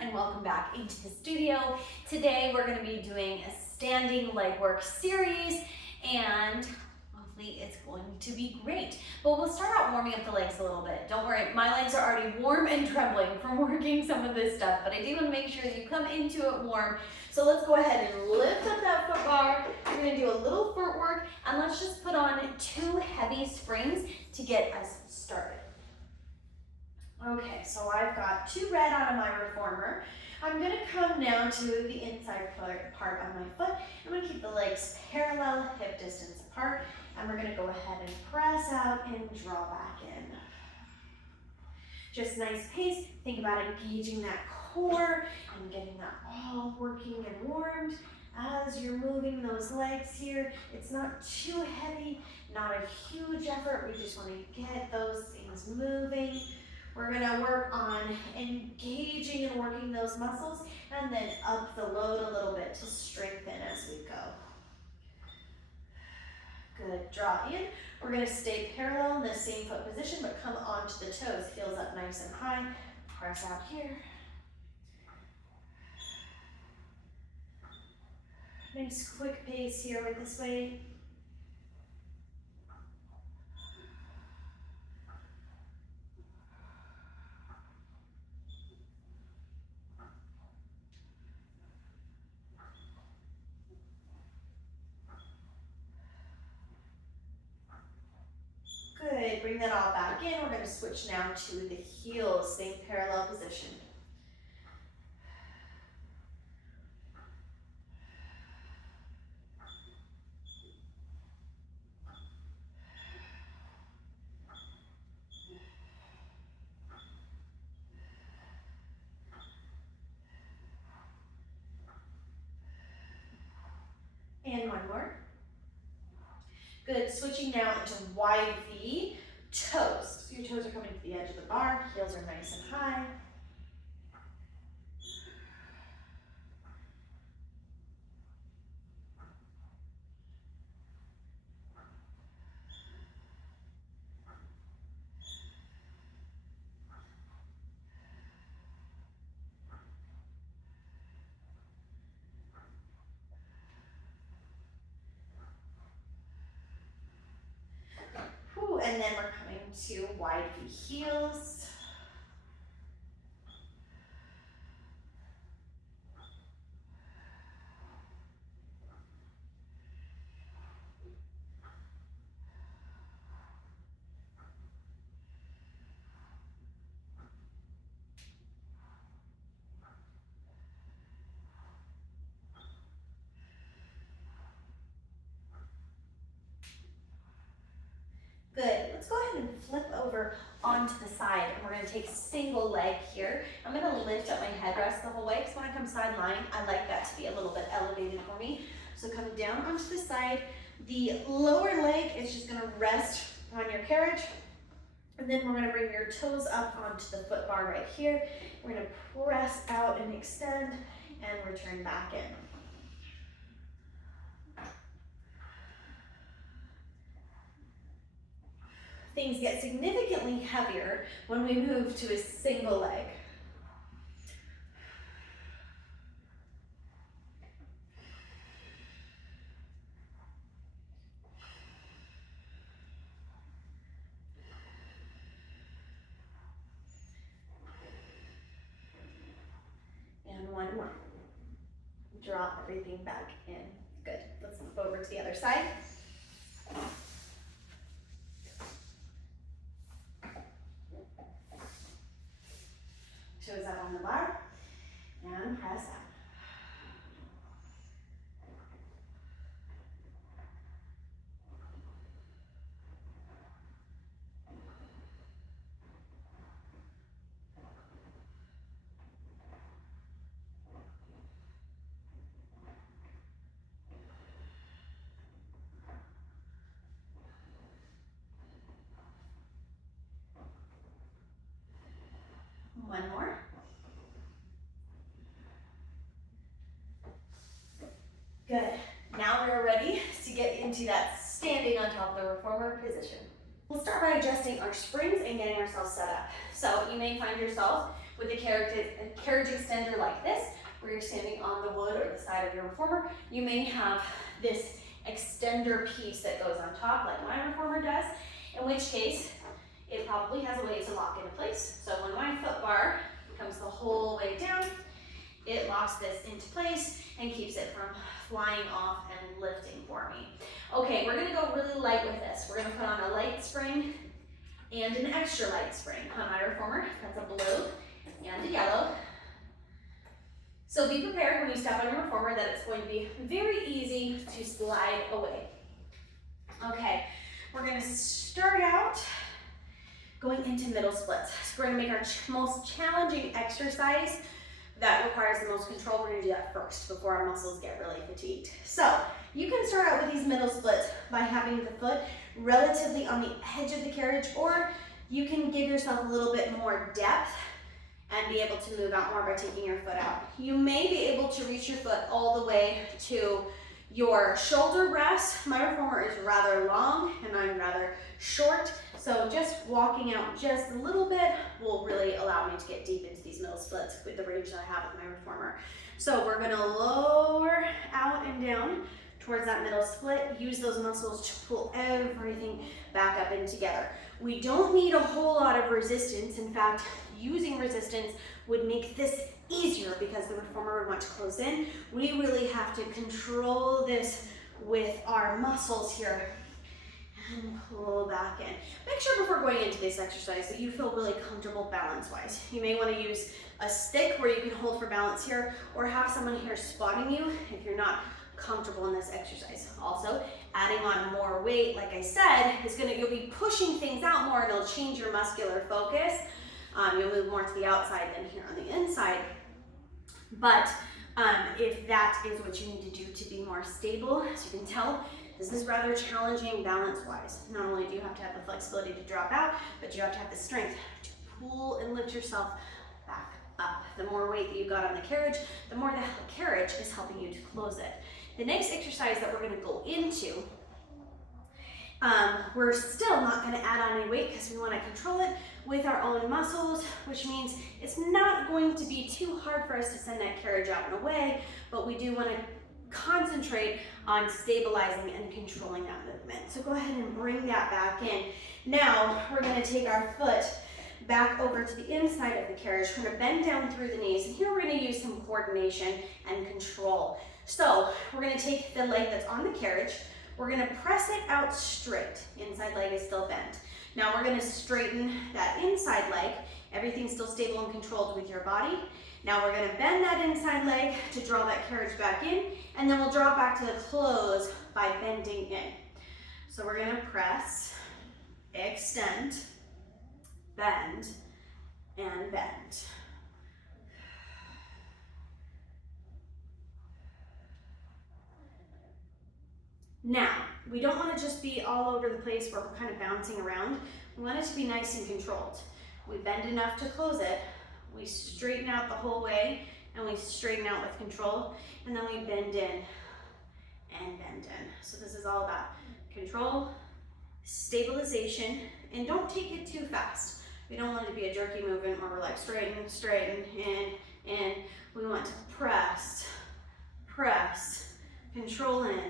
and welcome back into the studio. Today we're going to be doing a standing leg work series and hopefully it's going to be great. But we'll start out warming up the legs a little bit. Don't worry, my legs are already warm and trembling from working some of this stuff, but I do want to make sure that you come into it warm. So let's go ahead and lift up that foot bar. We're going to do a little footwork and let's just put on 2 heavy springs to get us started. Okay, so I've got 2 red out of my reformer. I'm going to come down to the inside part of my foot. I'm going to keep the legs parallel, hip distance apart, and we're going to go ahead and press out and draw back in. Just nice pace. Think about engaging that core and getting that all working and warmed as you're moving those legs here. It's not too heavy, not a huge effort. We just want to get those things moving. We're going to work on engaging and working those muscles and then up the load a little bit to strengthen as we go. Good, draw in. We're going to stay parallel in the same foot position but come onto the toes, heels up nice and high. Press out here. Nice quick pace here with this way. Good, bring that all back in. We're going to switch now to the heels, same parallel position. And one more. Good, switching now into wide V, toes. So your toes are coming to the edge of the bar, heels are nice and high. And then we're coming to wide V heels. Good, let's go ahead and flip over onto the side and we're going to take single leg here. I'm going to lift up my headrest the whole way because when I come sideline, I like that to be a little bit elevated for me. So coming down onto the side, the lower leg is just going to rest on your carriage. And then we're going to bring your toes up onto the foot bar right here. We're going to press out and extend and return back in. Things get significantly heavier when we move to a single leg. And one more. Draw everything back in. Good. Let's move over to the other side. Toes out on the bar and press out. One more. Good. Now we're ready to get into that standing on top of the reformer position. We'll start by adjusting our springs and getting ourselves set up. So you may find yourself With a carriage extender like this, where you're standing on the wood or the side of your reformer, you may have this extender piece that goes on top like my reformer does, in which case it probably has a way to lock into place. So when my foot bar comes the whole way down, it locks this into place and keeps it from flying off and lifting for me. Okay, we're gonna go really light with this. We're gonna put on a light spring and an extra light spring on my reformer. That's a blue and a yellow. So be prepared when you step on your reformer that it's going to be very easy to slide away. Okay, we're gonna start out going into middle splits. So we're gonna make our most challenging exercise that requires the most control. We're gonna do that first before our muscles get really fatigued. So you can start out with these middle splits by having the foot relatively on the edge of the carriage, or you can give yourself a little bit more depth and be able to move out more by taking your foot out. You may be able to reach your foot all the way to your shoulder rest. My reformer is rather long and I'm rather short, so just walking out just a little bit will really allow me to get deep into these middle splits with the range that I have with my reformer. So we're gonna lower out and down towards that middle split. Use those muscles to pull everything back up and together. We don't need a whole lot of resistance. In fact, using resistance would make this easier because the reformer would want to close in. We really have to control this with our muscles here and pull back in. Make sure before going into this exercise that you feel really comfortable balance-wise. You may want to use a stick where you can hold for balance here, or have someone here spotting you if you're not comfortable in this exercise. Also, adding on more weight, like I said, you'll be pushing things out more and it'll change your muscular focus. You'll move more to the outside than here on the inside. But if that is what you need to do to be more stable, as you can tell, this is rather challenging balance-wise. Not only do you have to have the flexibility to drop out, but you have to have the strength to pull and lift yourself back up. The more weight that you've got on the carriage, the more the carriage is helping you to close it. The next exercise that we're going to go into, we're still not going to add on any weight because we want to control it with our own muscles, which means it's not going to be too hard for us to send that carriage out and away, but we do want to concentrate on stabilizing and controlling that movement. So go ahead and bring that back in. Now we're going to take our foot back over to the inside of the carriage. We're going to bend down through the knees, and here we're going to use some coordination and control. So we're going to take the leg that's on the carriage, we're going to press it out straight. Inside leg is still bent. Now we're going to straighten that inside leg. Everything's still stable and controlled with your body. Now we're going to bend that inside leg to draw that carriage back in, and then we'll draw back to the close by bending in. So we're going to press, extend, bend, and bend. Now, we don't want to just be all over the place where we're kind of bouncing around. We want it to be nice and controlled. We bend enough to close it, we straighten out the whole way, and we straighten out with control, and then we bend in and bend in. So this is all about control, stabilization, and don't take it too fast. We don't want it to be a jerky movement where we're like straighten, straighten, in. We want to press, press, control in,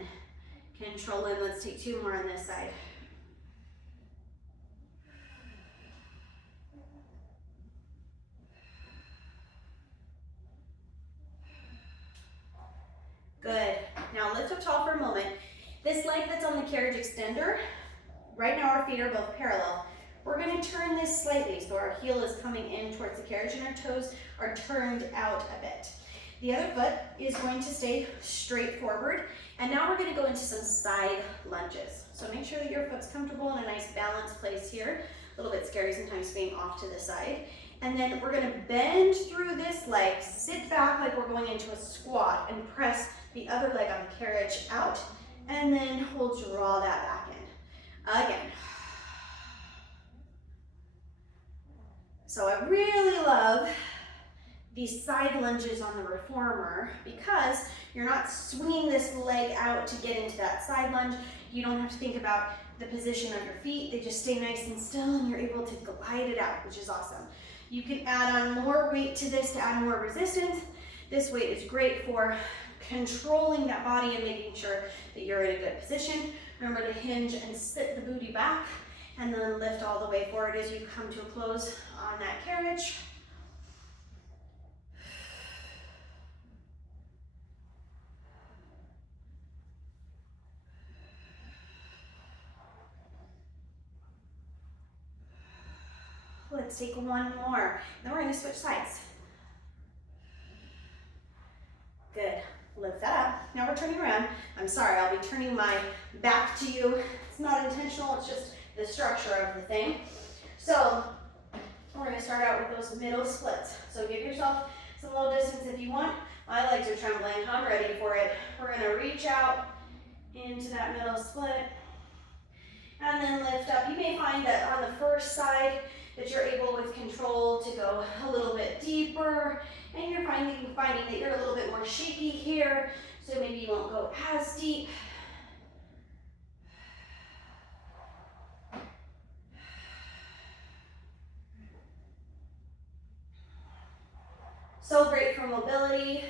control in. Let's take two more on this side. Good. Now lift up tall for a moment. This leg that's on the carriage extender, right now our feet are both parallel. We're going to turn this slightly so our heel is coming in towards the carriage and our toes are turned out a bit. The other foot is going to stay straight forward, and now we're going to go into some side lunges. So make sure that your foot's comfortable in a nice balanced place here. A little bit scary sometimes being off to the side. And then we're going to bend through this leg, sit back like we're going into a squat, and press the other leg on the carriage out, and then we'll draw that back in. Again. So I really love these side lunges on the reformer because you're not swinging this leg out to get into that side lunge. You don't have to think about the position of your feet. They just stay nice and still, and you're able to glide it out, which is awesome. You can add on more weight to this to add more resistance. This weight is great for controlling that body and making sure that you're in a good position. Remember to hinge and sit the booty back, and then lift all the way forward as you come to a close on that carriage. Let's take one more. Then we're going to switch sides. Good. Lift that up. Now we're turning around. I'm sorry, I'll be turning my back to you. It's not intentional, it's just the structure of the thing. So we're going to start out with those middle splits. So give yourself some little distance if you want. My legs are trembling. I'm ready for it. We're going to reach out into that middle split and then lift up. You may find that on the first side that you're able with control to go a little bit deeper, and you're finding that you're a little bit more shaky here, so maybe you won't go as deep. So great for mobility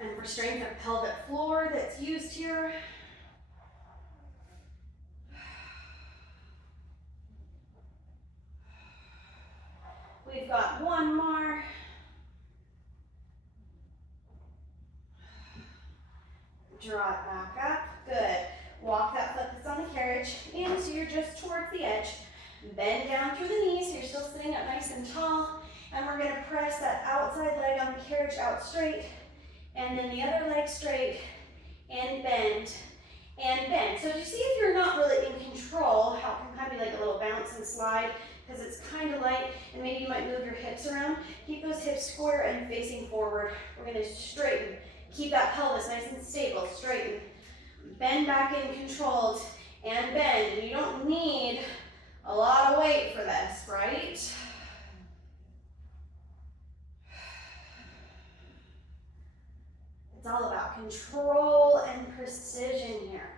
and for strength of pelvic floor that's used here. We've got one more. Draw it back up. Good. Walk that foot that's on the carriage in so you're just towards the edge. Bend down through the knees so you're still sitting up nice and tall. And we're going to press that outside leg on the carriage out straight. And then the other leg straight. And bend. And bend. So you see, if you're not really in control, how it can kind of be like a little bounce and slide, because it's kind of light, and maybe you might move your hips around. Keep those hips square and facing forward. We're going to straighten. Keep that pelvis nice and stable. Straighten. Bend back in, controlled, and bend. You don't need a lot of weight for this, right? It's all about control and precision here.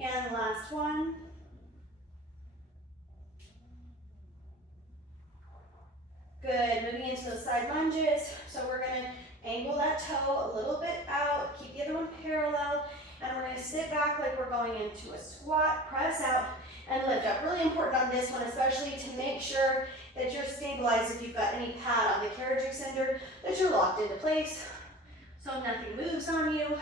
And last one. Good, moving into those side lunges. So we're gonna angle that toe a little bit out, keep the other one parallel, and we're gonna sit back like we're going into a squat, press out, and lift up. Really important on this one, especially to make sure that you're stabilized if you've got any pad on the carriage extender, that you're locked into place, so nothing moves on you.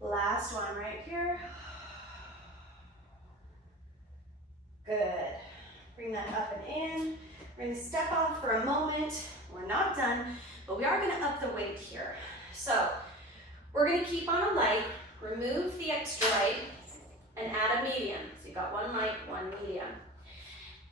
Last one right here. Good. Bring that up and in. We're going to step off for a moment. We're not done, but we are going to up the weight here. So we're going to keep on a light, remove the extra light, and add a medium. So you got one light, one medium.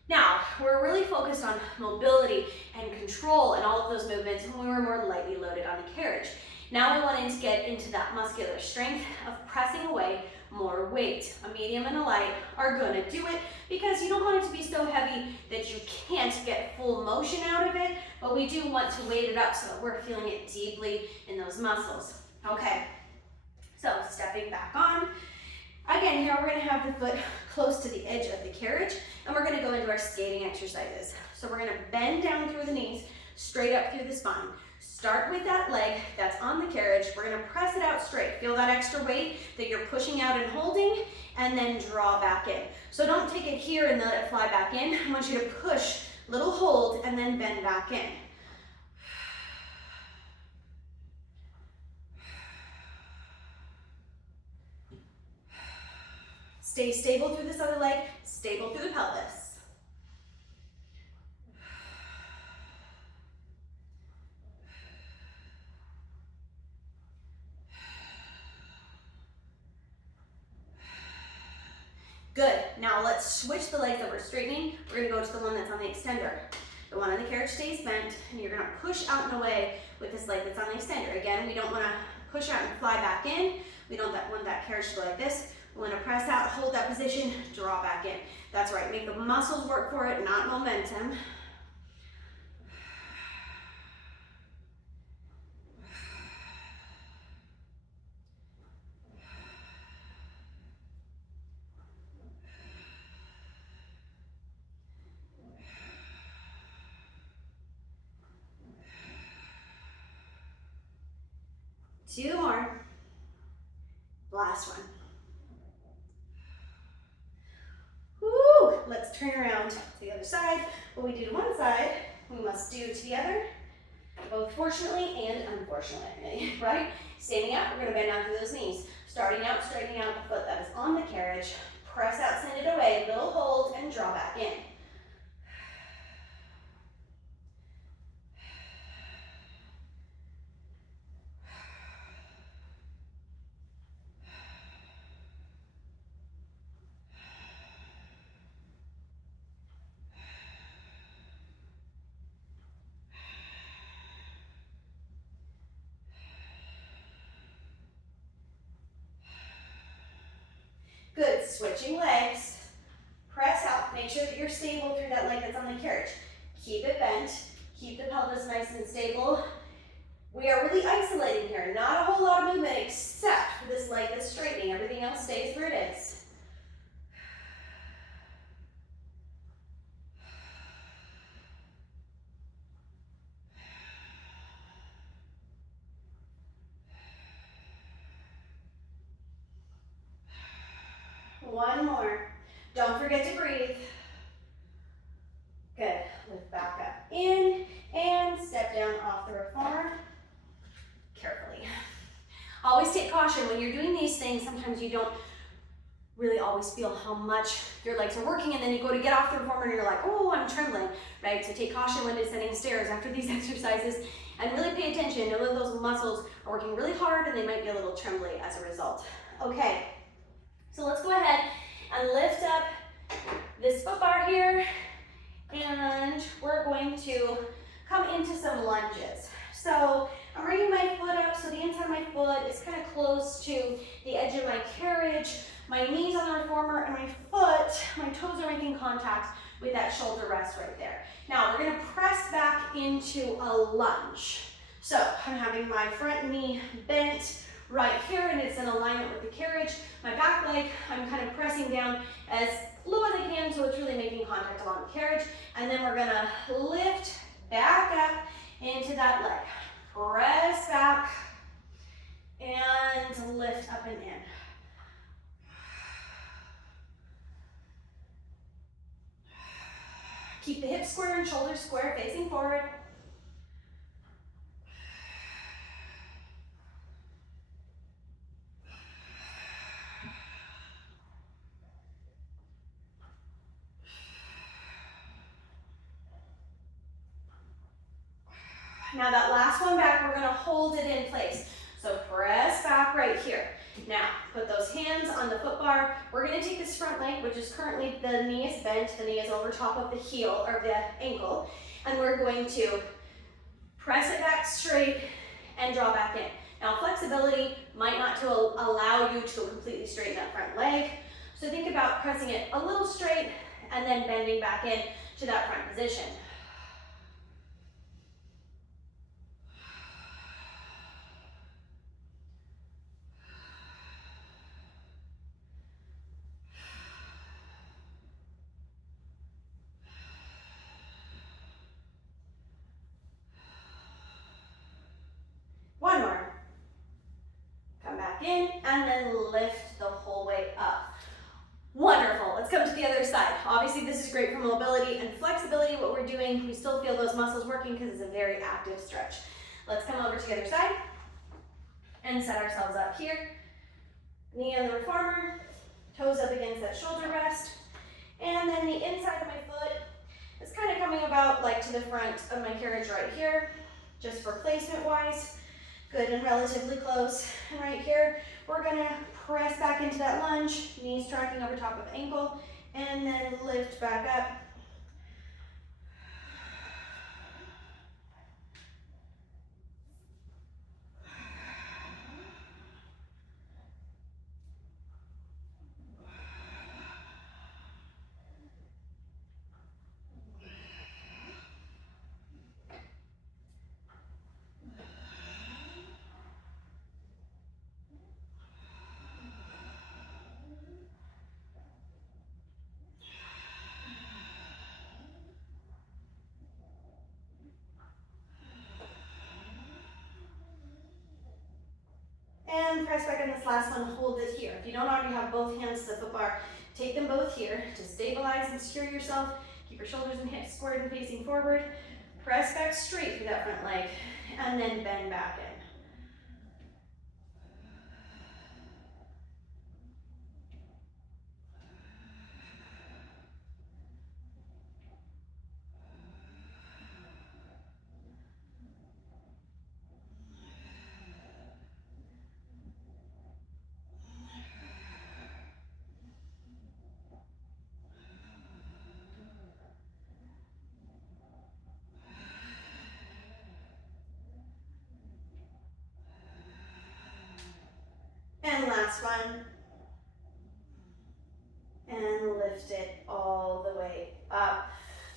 Now, we're really focused on mobility and control and all of those movements when we were more lightly loaded on the carriage. Now we're wanting to get into that muscular strength of pressing away more weight. A medium and a light are going to do it because you don't want it to be so heavy that you can't get full motion out of it, but we do want to weight it up so that we're feeling it deeply in those muscles. Okay, so stepping back on. Again, here we're going to have the foot close to the edge of the carriage, and we're going to go into our skating exercises. So we're going to bend down through the knees, straight up through the spine. Start with that leg that's on the carriage. We're gonna press it out straight. Feel that extra weight that you're pushing out and holding, and then draw back in. So don't take it here and let it fly back in. I want you to push, little hold, and then bend back in. Stay stable through this other leg, stable through the pelvis. Good, now let's switch the legs that we're straightening. We're gonna go to the one that's on the extender. The one on the carriage stays bent, and you're gonna push out and away with this leg that's on the extender. Again, we don't wanna push out and fly back in. We don't want that carriage to go like this. We wanna press out, hold that position, draw back in. That's right, make the muscles work for it, not momentum. Two more. Last one. Woo! Let's turn around to the other side. What we do to one side, we must do to the other, both fortunately and unfortunately, right? Standing up, we're gonna bend down through those knees. Starting out, straightening out the foot that is on the carriage. Press out, send it away, little hold, and draw back in. Good, switching legs. Press out, make sure that you're stable through that leg that's on the carriage. Keep it bent, keep the pelvis nice and stable. We are really isolating here, not a whole lot of movement except for this leg that's straightening. Everything else stays where it is. One more. Don't forget to breathe. Good. Lift back up in and step down off the reformer carefully. Always take caution when you're doing these things. Sometimes you don't really always feel how much your legs are working, and then you go to get off the reformer and you're like, oh, I'm trembling, right? So take caution when descending stairs after these exercises, and really pay attention. Know that those muscles are working really hard and they might be a little trembly as a result. Okay. So let's go ahead and lift up this foot bar here, and we're going to come into some lunges. So I'm bringing my foot up so the inside of my foot is kind of close to the edge of my carriage. My knees on the reformer and my foot, my toes are making contact with that shoulder rest right there. Now we're gonna press back into a lunge. So I'm having my front knee bent right here, and it's in alignment with the carriage. My back leg, I'm kind of pressing down as low as I can so it's really making contact along the carriage. And then we're gonna lift back up into that leg. Press back and lift up and in. Keep the hips square and shoulders square, facing forward. Now that last one back, we're gonna hold it in place. So press back right here. Now, put those hands on the foot bar. We're gonna take this front leg, which is currently, the knee is bent, the knee is over top of the heel, or the ankle, and we're going to press it back straight and draw back in. Now, flexibility might not to allow you to completely straighten that front leg, so think about pressing it a little straight and then bending back in to that front position. back in, and then lift the whole way up. Wonderful. Let's come to the other side. Obviously, this is great for mobility and flexibility. What we're doing, we still feel those muscles working because it's a very active stretch. Let's come over to the other side and set ourselves up here. Knee on the reformer, toes up against that shoulder rest, and then the inside of my foot is kind of coming about like to the front of my carriage right here, just for placement wise. Good and relatively close. And right here, we're gonna press back into that lunge, knees tracking over top of ankle, and then lift back up. And press back on this last one, hold it here. If you don't already have both hands to the foot bar, take them both here to stabilize and secure yourself. Keep your shoulders and hips squared and facing forward. Press back straight through that front leg, and then bend back in. And last one. And lift it all the way up.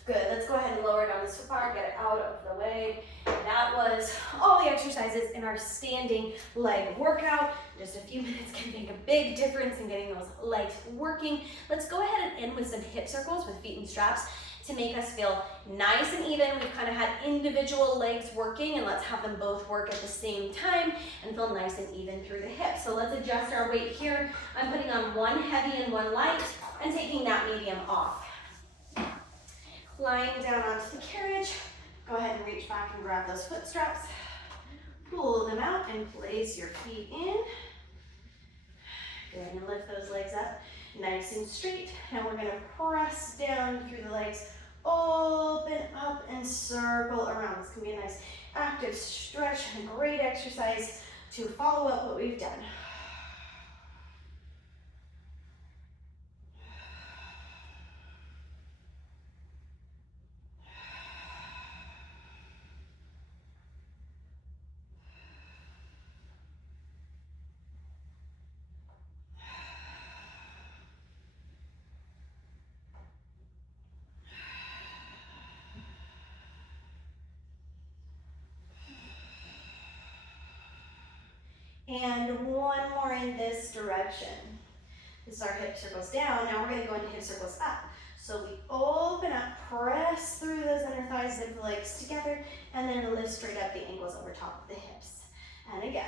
Good, let's go ahead and lower it on this foot bar, get it out of the way. That was all the exercises in our standing leg workout. Just a few minutes can make a big difference in getting those legs working. Let's go ahead and end with some hip circles with feet and straps to make us feel nice and even. We've kind of had individual legs working, and let's have them both work at the same time and feel nice and even through the hips. So let's adjust our weight here. I'm putting on one heavy and one light and taking that medium off. Lying down onto the carriage, go ahead and reach back and grab those foot straps. Pull them out and place your feet in. Go ahead and lift those legs up nice and straight. Now we're gonna press down through the legs, open up and circle around. This can be a nice active stretch and a great exercise to follow up what we've done. And one more in this direction. This is our hip circles down. Now we're going to go into hip circles up. So we open up, press through those inner thighs, zip the legs together, and then lift straight up the ankles over top of the hips. And again.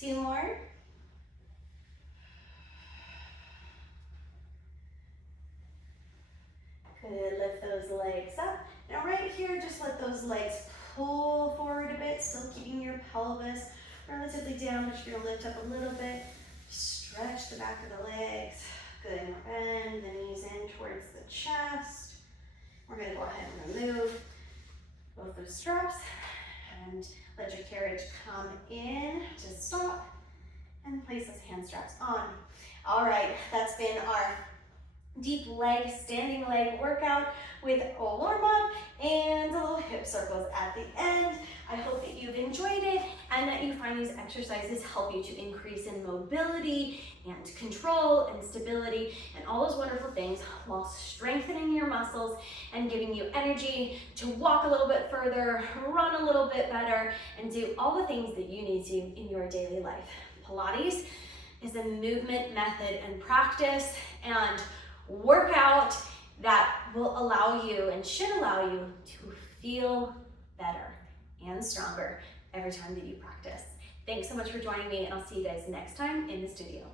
Two more. Good, lift those legs up. Now right here, just let those legs pull forward a bit, still keeping your pelvis relatively down, but you're gonna lift up a little bit. Stretch the back of the legs. Good, and bend the knees in towards the chest. We're gonna go ahead and remove both those straps and let your carriage come in to stop and place those hand straps on. All right, that's been our deep leg, standing leg workout with a warm up and a little hip circles at the end. I hope that you've enjoyed it and that you find these exercises help you to increase in mobility and control and stability and all those wonderful things while strengthening your muscles and giving you energy to walk a little bit further, run a little bit better, and do all the things that you need to in your daily life. Pilates is a movement method and practice and workout that will allow you and should allow you to feel better and stronger every time that you practice. Thanks so much for joining me, and I'll see you guys next time in the studio.